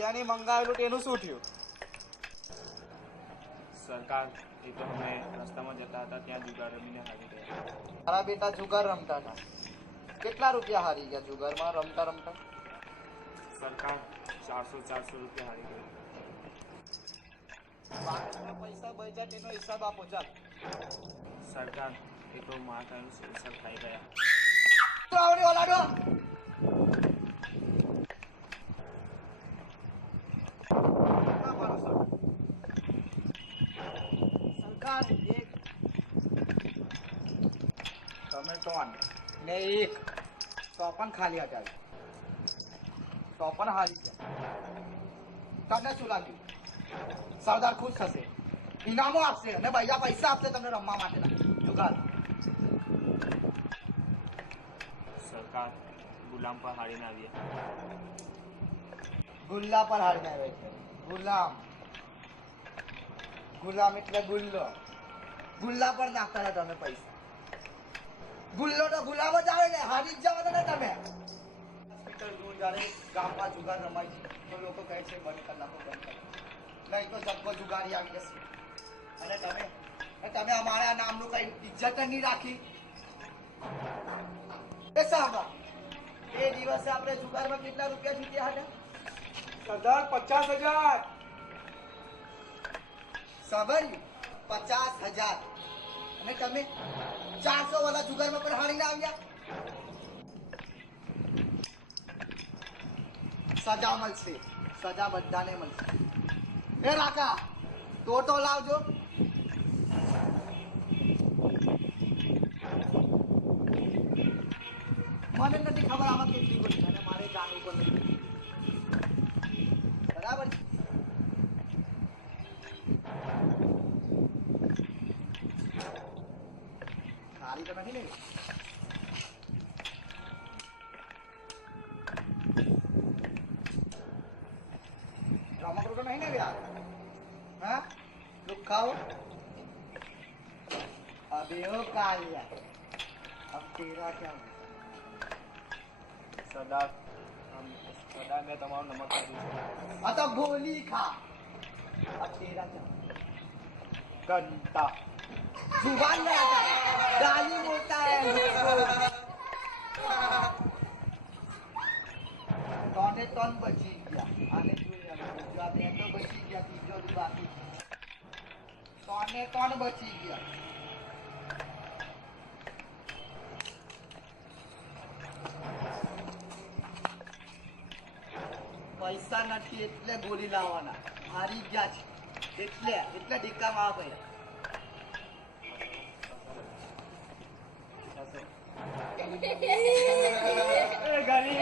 બિરયાની મંગાવેલું તેનું શું થયું? સરકાર એ તો અમે રસ્તામાં જતા હતા ત્યાં જુગાર રમીને હારી ગયા. મારા બેટા જુગાર રમતા હતા. કેટલા રૂપિયા હારી ગયા જુગારમાં રમતા રમતા? સરકાર 400 રૂપિયા હારી ગઈ. બાકીના પૈસા બચા તેનો હિસાબ આપો ચાલ. સરકાર એ તો માથાનું સેન્સર ખાઈ ગયા. આવડે ઓલાડો સરકાર એક તમે ત્રણ ને એક 54 ખાલી હતા. 54 હારી ગયા. તમને શું લાગ્યું? સરદાર ખુશ થશે, ઇનામો આપશે અને બીજા પૈસા આપશે તમને રમવા માટેના જુગાર. સરકાર ગુલામ પર હારીને આવ્યા. ગુલ્લા પર હારીને આવ્યા છે. ગુલામ ગુલામ એટલે ગુલ્લો. ગુલ્લા પર નાખતા હતા તમે પૈસા. ગુલ્લો તો ગુલામ જ આવે ને, હારી જ જવાના ને તમે. હોસ્પિટલ દૂર જ્યારે ગામમાં જુગાર રમાય છે તો લોકો કહે છે બંધ કરી નાખો, બંધ કરી નાખો. નહીં તો જબ્બો જુગારી આવી જશે. અને તમે અમારા નામનું કઈ ઇજ્જત નહીં રાખી. એ સાંભળો, એ દિવસે આપણે જુગારમાં કેટલા રૂપિયા જીત્યા હતા? સરદાર 50,000. સાંભળ્યું? 50,000. અને તમે 400 વાળા જુગારમાં પણ હારીને આવ્યા. સજા મળશે, સજા બધાને મળશે. એ રાકા ટોટો લાવજો. મને નથી ખબર આમાં કેટલી બધી અને મારે જાણવું પણ નથી. બરાબર છે? ખાલી તો નથી ને? રમકડું તો નહીં ને યાર? હા લુક ખાઓ. अबे ओ कालिया, अब तेरा क्या हुआ? સરદાર સરદાર મેં તમારું નમક કાઢ્યું છે. अब तो गोली खा. अब तेरा क्या हुआ? घंटा जुबान में आता है, गाली बोलता है तोने तन बची गया. आने જોઈએ તો બચી ગયા, ત્રીજો દી બાકી. તને તન બચી ગયા. પૈસા નથી એટલે ગોળી લાવવાના. હારી ગયા છે એટલે ડીકામાં આ ભાઈ. એ ગાલી